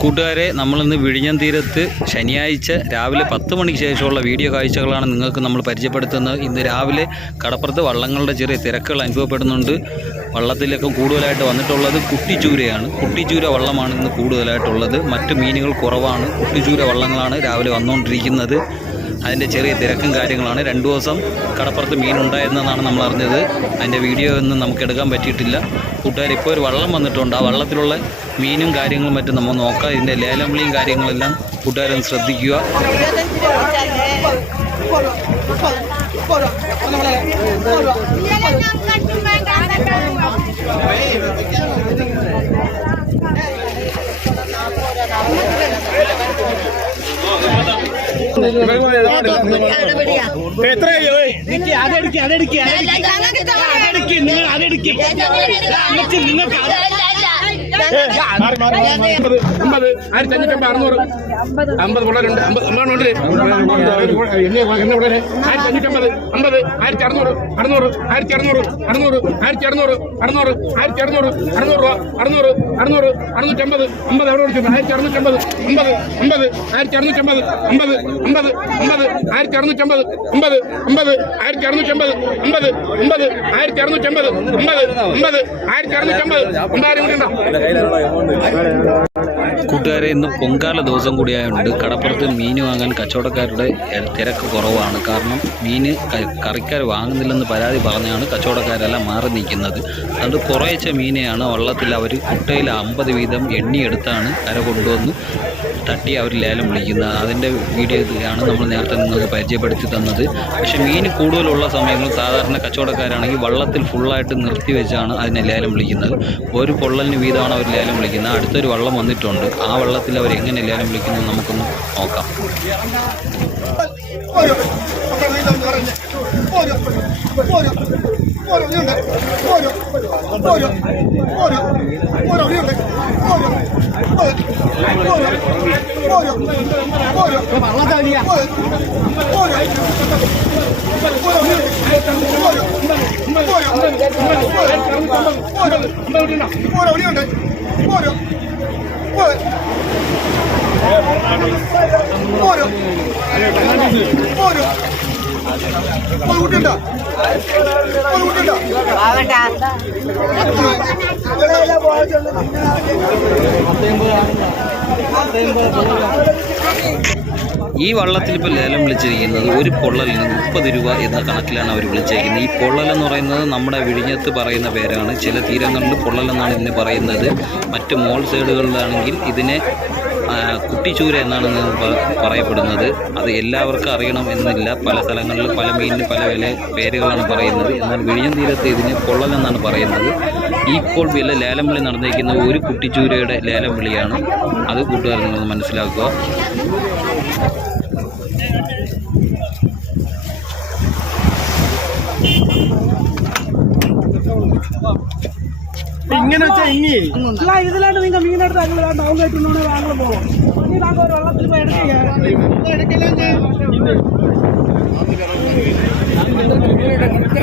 കൂട്ടുകാരെ നമ്മളിന്ന് വിഴിഞ്ഞം തീരത്ത് ശനിയാഴ്ച രാവിലെ പത്ത് മണിക്ക് ശേഷമുള്ള വീഡിയോ കാഴ്ചകളാണ് നിങ്ങൾക്ക് നമ്മൾ പരിചയപ്പെടുത്തുന്നത്. ഇന്ന് രാവിലെ കടപ്പുറത്ത് വള്ളങ്ങളുടെ ചെറിയ തിരക്കുകൾ അനുഭവപ്പെടുന്നുണ്ട്. വള്ളത്തിലൊക്കെ കൂടുതലായിട്ട് വന്നിട്ടുള്ളത് കുട്ടിച്ചൂരയാണ്. കുട്ടിച്ചൂര വള്ളമാണ് ഇന്ന് കൂടുതലായിട്ടുള്ളത്. മറ്റ് മീനുകൾ കുറവാണ്. കുട്ടിച്ചൂര വള്ളങ്ങളാണ് രാവിലെ വന്നുകൊണ്ടിരിക്കുന്നത്. അതിന്റെ ചെറിയ തിരക്കും കാര്യങ്ങളാണ്. രണ്ടു ദിവസം കടപ്പുറത്ത് മീൻ ഉണ്ടായിരുന്നതാണ് നമ്മൾ അറിഞ്ഞത്. അതിന്റെ വീഡിയോ ഒന്നും നമുക്ക് എടുക്കാൻ പറ്റിയിട്ടില്ല. കൂട്ടുകാർ ഇപ്പോൾ ഒരു വള്ളം വന്നിട്ടുണ്ട്. ആ വള്ളത്തിലുള്ള മീനും കാര്യങ്ങളും മറ്റും നമ്മൾ നോക്കാം. ഇതിന്റെ ലേലം വിളിയും കാര്യങ്ങളെല്ലാം കൂട്ടുകാരൊന്ന് ശ്രദ്ധിക്കുക. എത്രയോ അതെടുക്കി അതെടുക്കി അതെടുക്കി. നിങ്ങൾ അതെടുക്കി. നിങ്ങൾക്ക് അമ്പത് ആയിരത്തി അഞ്ഞൂറ്റമ്പത് അറുന്നൂറ്. അമ്പത്. പിള്ളേരുണ്ട് അമ്പത് എന്നെ പിള്ളേരെ ആയിരത്തി അഞ്ഞൂറ്റമ്പത് അമ്പത് ആയിരത്തി അറുന്നൂറ് അറുന്നൂറ് ആയിരത്തി അറുന്നൂറ് അറുന്നൂറ് ആയിരത്തി അറുന്നൂറ് അറുന്നൂറ് ആയിരത്തി അറുന്നൂറ് അറുന്നൂറ് രൂപ അറുന്നൂറ് അറുന്നൂറ് അറുന്നൂറ്റമ്പത് അമ്പത് എവിടെ കൊടുത്തു? ആയിരത്തി അറുന്നൂറ്റമ്പത് അമ്പത് അമ്പത് ആയിരത്തി അറുന്നൂറ്റമ്പത് അമ്പത് അമ്പത് അമ്പത് ആയിരത്തി അറുന്നൂറ്റമ്പത് അമ്പത് അമ്പത് ആയിരത്തി അറുന്നൂറ്റമ്പത് അമ്പത് അമ്പത് ആയിരത്തി അറുന്നൂറ്റമ്പത് അമ്പത് അമ്പത് ആയിരത്തി അറുന്നൂറ്റമ്പത് അമ്പാരും കൂടി ഉണ്ടോ? கையில் எவ்வளோ அமௌண்ட் കൂട്ടുകാരെ ഇന്ന് പൊങ്കാല ദിവസം കൂടിയായതുകൊണ്ട് കടപ്പുറത്ത് മീൻ വാങ്ങാൻ കച്ചവടക്കാരുടെ തിരക്ക് കുറവാണ്. കാരണം മീൻ കറിക്കാർ വാങ്ങുന്നില്ലെന്ന് പരാതി പറഞ്ഞാണ് കച്ചവടക്കാരെല്ലാം മാറി നിൽക്കുന്നത്. അതുകൊണ്ട് കുറേച്ച മീനെയാണ് വള്ളത്തിൽ അവർ കുട്ടയിൽ അമ്പത് വീതം എണ്ണിയെടുത്താണ് കര കൊണ്ടുവന്ന് തട്ടി അവർ ലേലം വിളിക്കുന്നത്. അതിന്റെ വീഡിയോ ആണ് നമ്മൾ നേരത്തെ നിങ്ങൾക്ക് പരിചയപ്പെടുത്തി തന്നത്. പക്ഷേ മീൻ കൂടുതലുള്ള സമയങ്ങളിൽ സാധാരണ കച്ചവടക്കാരാണെങ്കിൽ വള്ളത്തിൽ ഫുള്ളായിട്ട് നിർത്തി വെച്ചാണ് അതിനെ ലേലം വിളിക്കുന്നത്. ഒരു പൊള്ളലിന് വീതമാണ് അവർ ലേലം വിളിക്കുന്നത്. അടുത്തൊരു വള്ളം വന്നിട്ടുണ്ട്. ആ വെള്ളത്തിൽ അവർ എങ്ങനെ എല്ലാവരും വിളിക്കുന്നു നമുക്കൊന്ന് നോക്കാം മുപ്പത് ഒരു ഒരു ഒരു കുട്ടിയുണ്ടോ ഒരു കുട്ടിയുണ്ടോ പത്തൊമ്പത് പത്തൊമ്പത് ഈ വള്ളത്തിൽ ഇപ്പോൾ ലേലം വിളിച്ചിരിക്കുന്നത് ഒരു പൊള്ളലിന് മുപ്പത് രൂപ എന്ന കണക്കിലാണ് അവർ വിളിച്ചിരിക്കുന്നത് ഈ പൊള്ളൽ എന്ന് പറയുന്നത് നമ്മുടെ വിഴിഞ്ഞത്ത് പറയുന്ന പേരാണ്. ചില തീരങ്ങളിൽ പൊള്ളലെന്നാണ് ഇതിനെ പറയുന്നത്. മറ്റ് മോൾ സൈഡുകളിലാണെങ്കിൽ ഇതിനെ കുട്ടിച്ചൂര എന്നാണ് പറയപ്പെടുന്നത്. അത് എല്ലാവർക്കും അറിയണം എന്നില്ല. പല സ്ഥലങ്ങളിൽ പല മീനിന് പല വില പേരുകളാണ് പറയുന്നത്. എന്നാൽ വിഴിഞ്ഞം തീരത്ത് ഇതിന് പൊള്ളലെന്നാണ് പറയുന്നത്. ഇപ്പോൾ വില ലേലം വിളി നടന്നിരിക്കുന്ന ഒരു കുട്ടിച്ചൂരയുടെ ലേലം വിളിയാണ്. അത് കൂട്ടുകാർ നിങ്ങളൊന്ന് മനസ്സിലാക്കുക. ഇങ്ങനെ വെച്ചാ ഇനി അല്ല ഇതിലാണ്ട് നിങ്ങൾ മീനെടുത്ത് അതിലാണ്ട് അവൻ കയറ്റുന്നോണ്ട് താങ്കൾ പോകും. ഇനി താങ്കൾ ഒരു വെള്ളത്തിൽ പോയി എടുക്കുക തല്ലുണ്ട്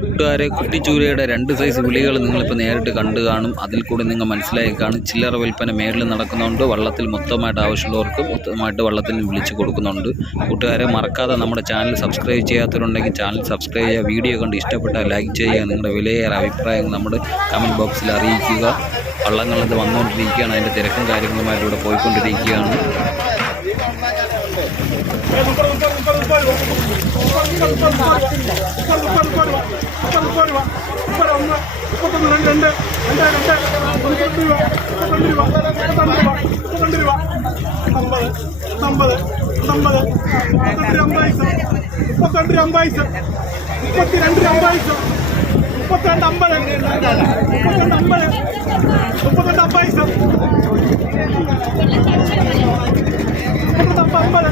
കൂട്ടുകാരെ കുട്ടിച്ചൂരയുടെ രണ്ട് സൈസ് വിളികൾ നിങ്ങളിപ്പോൾ നേരിട്ട് കണ്ടു കാണും. അതിൽ കൂടി നിങ്ങൾ മനസ്സിലായി കാണും. ചില്ലറ വിൽപ്പന മേളിൽ നടക്കുന്നുണ്ട്. വള്ളത്തിൽ മൊത്തമായിട്ട് ആവശ്യമുള്ളവർക്ക് മൊത്തമായിട്ട് വള്ളത്തിൽ വിളിച്ചു കൊടുക്കുന്നുണ്ട്. കൂട്ടുകാരെ മറക്കാതെ നമ്മുടെ ചാനൽ സബ്സ്ക്രൈബ് ചെയ്യാത്തവരുണ്ടെങ്കിൽ ചാനൽ സബ്സ്ക്രൈബ് ചെയ്യുക. വീഡിയോ കണ്ട് ഇഷ്ടപ്പെട്ടാൽ ലൈക്ക് ചെയ്യുക. നിങ്ങളുടെ വിലയേറെ അഭിപ്രായങ്ങൾ നമ്മുടെ കമന്റ് ബോക്സിൽ അറിയിക്കുക. വള്ളങ്ങളത് വന്നുകൊണ്ടിരിക്കുകയാണ്. അതിന്റെ തിരക്കും കാര്യങ്ങളുമായിട്ട് ഇവിടെ പോയിക്കൊണ്ടിരിക്കുകയാണ്. മുപ്പത്തിരണ്ട് അമ്പായിസം മുപ്പത്തിരണ്ട് അമ്പായിസം മുപ്പത്തിരണ്ട് അമ്പത് മുപ്പത്തിരണ്ട് അമ്പത് മുപ്പത്തിരണ്ട് അമ്പായിസം മുപ്പത്തിരണ്ട് അമ്പത്